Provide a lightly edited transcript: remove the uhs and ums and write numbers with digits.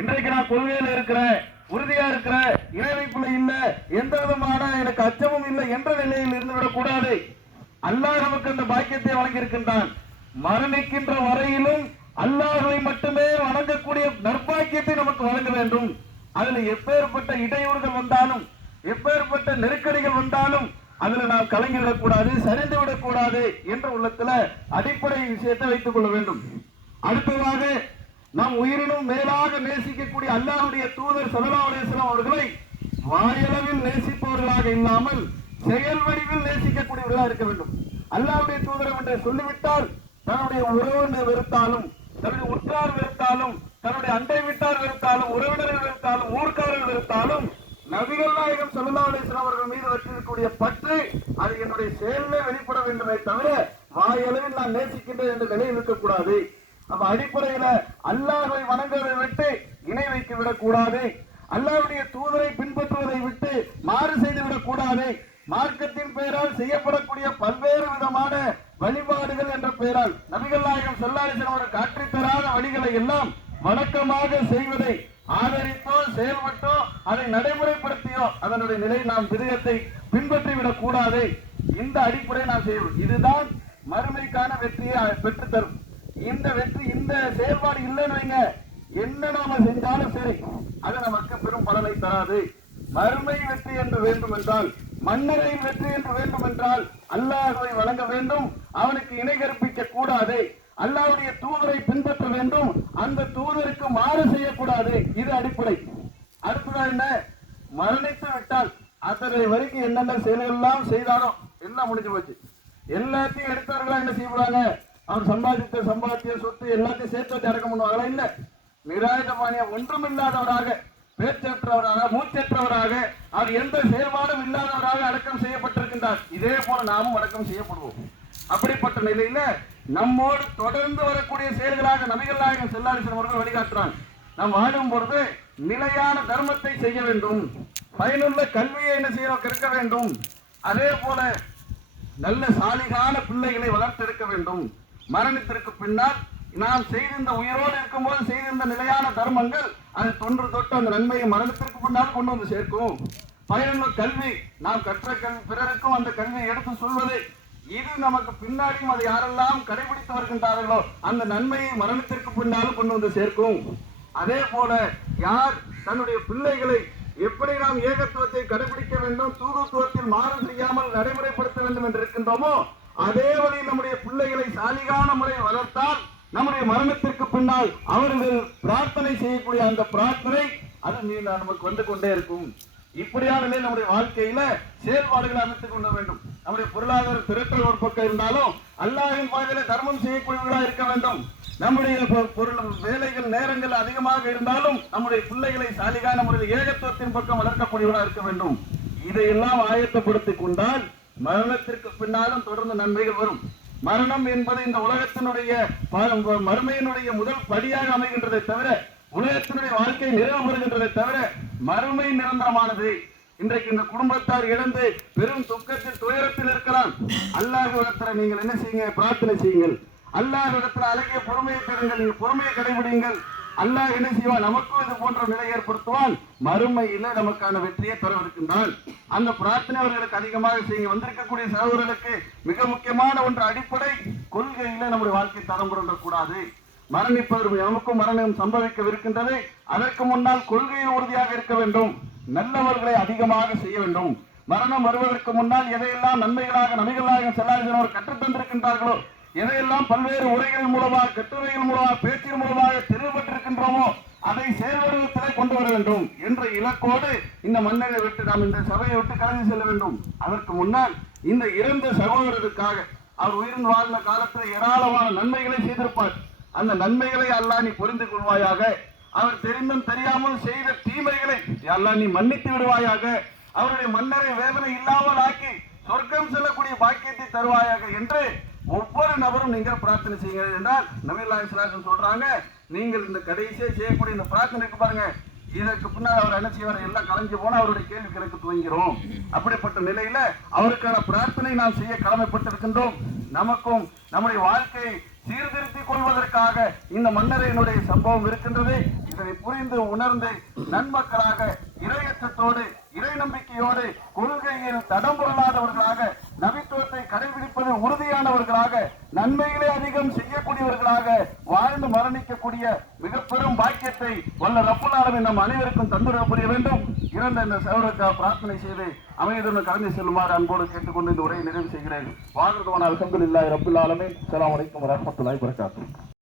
இன்றைக்கு நான் கொள்கையில் இருக்கிறேன், உறுதியா இருக்கிற, இறைவைக்குள்ள இல்ல, எந்த விதமான எனக்கு அச்சமும் இல்லை என்ற நிலையில் இருந்துவிடக் கூடாது. அல்லாஹ் நமக்கு அந்த பாக்கியத்தை வழங்கியிருக்கின்றான். மரணிக்கின்ற வரையிலும் அல்லாஹ்வை மட்டுமே வணங்கக்கூடிய நற்பாக்கியத்தை நமக்கு வழங்க வேண்டும். அதுல எப்பேற்பட்ட இடையூறுகள் வந்தாலும், எப்பேற்பட்ட நெருக்கடிகள் வந்தாலும் அதுல நாம் கலங்கிவிடக் கூடாது, சரிந்து விடக்கூடாது என்ற உள்ளத்துல அடிப்படை விஷயத்தை வைத்துக் கொள்ள வேண்டும். அடுத்ததாக நாம் உயிரினும் மேலாக நேசிக்கக்கூடிய அல்லாஹ்வுடைய தூதர் ஸல்லல்லாஹு அலைஹி வஸல்லம் அவர்களை வாயளவில் நேசிப்பவர்களாக இல்லாமல் செயல் வடிவில் நேசிக்கக்கூடியவர்களாக இருக்க வேண்டும். அல்லாஹ்வுடைய தூதர் என்று சொல்லிவிட்டால் தன்னுடைய உறவினர் வெறுத்தாலும், தன்னுடைய உற்றார் வெறுத்தாலும், தன்னுடைய அண்டை வீட்டார் வெறுத்தாலும், உறவினர்கள் வெறுத்தாலும், ஊர்க்காரர்கள் வெறுத்தாலும், நபிகள் நாயகம் ஸல்லல்லாஹு அலைஹி வஸல்லம் அவர்கள் மீது வைத்திருக்கக்கூடிய பற்று அது என்னுடைய செயலிலே வெளிப்பட வேண்டுமே தவிர வாயளவில் நான் நேசிக்கின்றேன் என்ற நிலையில் இருக்கக்கூடாது. அப்ப அடிப்படையில அல்லாஹ்வை வணங்குவதை விட்டு இணை வைத்து விடக்கூடாது. அல்லாஹ்வுடைய தூதரை பின்பற்றுவதை விட்டு மாறு செய்து விடக்கூடாது. மார்க்கத்தின் பெயரால் செய்யப்படக்கூடிய பல்வேறு விதமான வழிபாடுகள் என்ற பெயரால் நபிகள் நாயகம் ஸல்லல்லாஹு அலைஹி வஸல்லம் காற்றித் தராத வழிகளை எல்லாம் வணக்கமாக செய்வதை ஆதரித்தோ செயல்பட்டோ அதை நடைமுறைப்படுத்தியோ அதனுடைய நிலை நாம் விதயத்தை பின்பற்றிவிடக் கூடாது. இந்த அடிப்படை நாம் செய்வோம். இதுதான் மறுமைக்கான வெற்றியை பெற்றுத்தரும். இந்த வெற்றி, இந்த செயல்பாடு இல்லைன்னு வைங்க, என்ன நாம செஞ்சாலும் சரி அது நமக்கு பெரும் பலனை தராது. மறுமை வெற்றி என்று வேண்டும் என்றால், மன்னரையின் வெற்றி என்று வேண்டும் என்றால் அல்லாஹ்வை வழங்க வேண்டும், அவனுக்கு இணை கற்பிக்க கூடாது. அல்லாஹ்வுடைய தூதரை பின்பற்ற வேண்டும், அந்த தூதருக்கு மாறு செய்யக்கூடாது. இது அடிப்படை. அடுத்ததான் என்ன? மரணித்து விட்டால் அத்தனை வரைக்கும் என்னென்ன செயல்கள் எல்லாம் செய்தாரோ எல்லாம் முடிஞ்சு போச்சு. எல்லாத்தையும் எடுத்தவர்களா என்ன செய்வாங்க? அவர் சம்பாதித்த சம்பாத்திய சொத்து எல்லாத்தையும் சேர்த்து வச்சு அடக்கம் பண்ணுவாங்களா? இல்ல, நிராயுதபாணியா ஒன்றும் இல்லாதவராக, பேச்சற்றவராக, மூச்சற்றவராக, அவர் எந்த செயல்பாடும் இல்லாதவராக அடக்கம் செய்யப்பட்டிருக்கின்றார். இதே போல நாமும் அடக்கம் செய்யப்படுவோம். அப்படிப்பட்ட நிலையில நம்மோடு தொடர்ந்து வரக்கூடிய செயல்களாக நபிகள் நாயகம் ஸல்லல்லாஹு அலைஹி வஸல்லம் அவர்கள் வழிகாட்டுறாங்க. நாம் வாழும் பொழுது நிலையான தர்மத்தை செய்ய வேண்டும், பயனுள்ள கல்வியை என்ன செய்யணும், கற்க வேண்டும். அதே போல நல்ல சாலிகான பிள்ளைகளை வளர்த்தெடுக்க வேண்டும். மரணத்திற்கு பின்னால் நாம் செய்திருந்த, உயிரோடு இருக்கும்போது செய்திருந்த நிலையான தர்மங்கள் அது தொன்று தொட்டு அந்த நன்மையை மரணத்திற்கு பின்னால் கொண்டு வந்து சேர்க்கும். பயனுள்ள கல்வி, நாம் கற்ற கல்வி பிறருக்கும் அந்த கல்வியை எடுத்து சொல்வது, இது நமக்கு பின்னாடியும் அதை யாரெல்லாம் கடைபிடித்து வருகின்றார்களோ அந்த நன்மையை மரணத்திற்கு பின்னாலும் கொண்டு வந்து சேர்க்கும். அதே போல யார் தன்னுடைய பிள்ளைகளை எப்படி நாம் ஏகத்துவத்தை கடைபிடிக்க வேண்டும், தூதுத்துவத்தில் மாறு செய்யாமல் நடைமுறைப்படுத்த வேண்டும் என்று இருக்கின்றோமோ அதே வழியில் நம்முடைய பிள்ளைகளை சாலிகான முறையில் வளர்த்தால் நம்முடைய மரணத்திற்கு பின்னால் அவர்கள் பிரார்த்தனை செய்யக்கூடிய அந்த பிரார்த்தனை அது நமக்கு வந்து கொண்டே இருக்கும். இப்படியான நிலையில் நம்முடைய வாழ்க்கையில செயல்பாடுகளை அமைத்துக் கொள்ள வேண்டும். நம்முடைய பொருளாதார திரட்டல் ஒரு பக்கம் இருந்தாலும் அல்லாஹ்வின் பாதையில தர்மம் செய்யக்கூடியவர்களா இருக்க வேண்டும். நம்முடைய பொருள் வேலைகள் நேரங்கள் அதிகமாக இருந்தாலும் நம்முடைய பிள்ளைகளை சாலிகான முறையில் ஏகத்துவத்தின் பக்கம் வளர்க்கக்கூடியவர்களா இருக்க வேண்டும். இதையெல்லாம் ஆயத்தப்படுத்திக் கொண்டால் மரணத்திற்கு பின்னாலும் தொடர்ந்து நன்மைகள் வரும். மரணம் என்பது இந்த உலகத்தினுடைய மறுமையினுடைய முதல் படியாக அமைகின்றதை தவிர, உலகத்தினுடைய வாழ்க்கை நிறைவு பெறுகின்றதை தவிர மறுமை நிரந்தரமானது. இன்றைக்கு இந்த குடும்பத்தார் இழந்து பெரும் துக்கத்தில் துயரத்தில் இருக்கலாம். அல்லாஹ்விடத்தில் நீங்கள் என்ன செய்யுங்க, பிரார்த்தனை செய்யுங்கள். அல்லாஹ்விடத்தில் அழகிய பொறுமையை பெறுங்கள், நீங்கள் பொறுமையை கடைபிடிங்கள். அல்லாஹ் என்ன செய்வான், நமக்கும் இது போன்ற நிலை ஏற்படுத்துவான். மறுமையில நமக்கான வெற்றியை தரவிருக்கின்றான். அந்த பிரார்த்தனை அவர்களுக்கு அதிகமாக செய்ய வந்திருக்கக்கூடிய சகோதரர்களுக்கு மிக முக்கியமான ஒன்று அடிப்படை கொள்கையில நம்முடைய வாழ்க்கை தரம் புரண்டக்கூடாது. மரணிப்பதற்கு நமக்கும் மரணம் சம்பவிக்கவிருக்கின்றது. அதற்கு முன்னால் கொள்கையில் உறுதியாக இருக்க வேண்டும், நல்லவர்களை அதிகமாக செய்ய வேண்டும். மரணம் வருவதற்கு முன்னால் எதையெல்லாம் நன்மைகளாக நபிகள் நாயகம் ஸல்லல்லாஹு அலைஹி வஸல்லம் கற்றுத் தந்திருக்கின்றார்களோ, எதையெல்லாம் பல்வேறு உரைகள் மூலமாக, கட்டுரைகள் மூலமாக, பேச்சின் மூலமாக தெளிவுபட்டிருக்கின்றோமோ அதை செயல்வடிவத்திலே கொண்டு வர வேண்டும் என்ற இலக்கோடு இந்த மன்னரை விட்டு நாம் இந்த சபையை விட்டு கலந்து செல்ல வேண்டும். அதற்கு முன்னால் இந்த இறந்த சகோதரருக்காக அவர் உயிரின் வாழ்ந்த காலத்தில் ஏராளமான நன்மைகளை செய்திருப்பார். அந்த நன்மைகளை அல்லாஹ் நீ புரிந்து கொள்வாயாக. அவர் தெரிந்தும் தெரியாமல் செய்த தீமைகளை அல்லாஹ் நீ மன்னித்து விடுவாயாக. அவருடைய மன்னரை வேதனை இல்லாமல் ஆக்கி சொர்க்கம் செல்லக்கூடிய பாக்கியத்தை தருவாயாக என்று ஒவ்வொரு நபரும் நீங்கள் பிரார்த்தனை செய்யுங்கள் என்றால் நபிகள் நாயகம் ஸல்லல்லாஹு அலைஹி வஸல்லம் சொல்றாங்க. நீங்கள் இந்த கடைசியை செய்யக்கூடிய இந்த பிரார்த்தனைக்கு பாருங்க, இதற்கு பின்னால் அவர் என்ன செய்வார், எல்லாம் கலைஞ்சு போனா அவருடைய கேள்விகளுக்கு துவங்கிறோம். அப்படிப்பட்ட நிலையில அவருக்கான பிரார்த்தனை நாம் செய்ய கடமைப்பட்டிருக்கின்றோம். நமக்கும் நம்முடைய வாழ்க்கை சீர்திருத்திக் கொள்வதற்காக இந்த மன்னரையினுடைய சம்பவம் இருக்கின்றது. இதனை புரிந்து உணர்ந்து நன்மக்களாக இறையற்றத்தோடு இறை நம்பிக்கையோடு கொள்கையில் தடம் புரளாதவர்களாக நபித்துவத்தை கடைபிடிப்பது உறுதியானவர்களாக நன்மைகளே அதிகம் செய்யக்கூடியவர்களாக வாழ்ந்து மரணிக்கக்கூடிய மிக பெரும் பாக்கியத்தை வல்ல ரப்புல் ஆலமீன் நம் அனைவருக்கும் தந்துர புரிய வேண்டும். இறந்த இந்த சகோதரருக்காக பிரார்த்தனை செய்து அமைதியுடன் கடந்து செல்லுமாறு அன்போடு கேட்டுக்கொண்டு இந்த உரையை நிறைவு செய்கிறேன். வாகனத்துவான அல்ஹம்துலில்லாஹி ரப்பில் ஆலமீன். அஸ்ஸலாமு அலைக்கும் வரஹ்மத்துல்லாஹி வபரகாத்துஹு.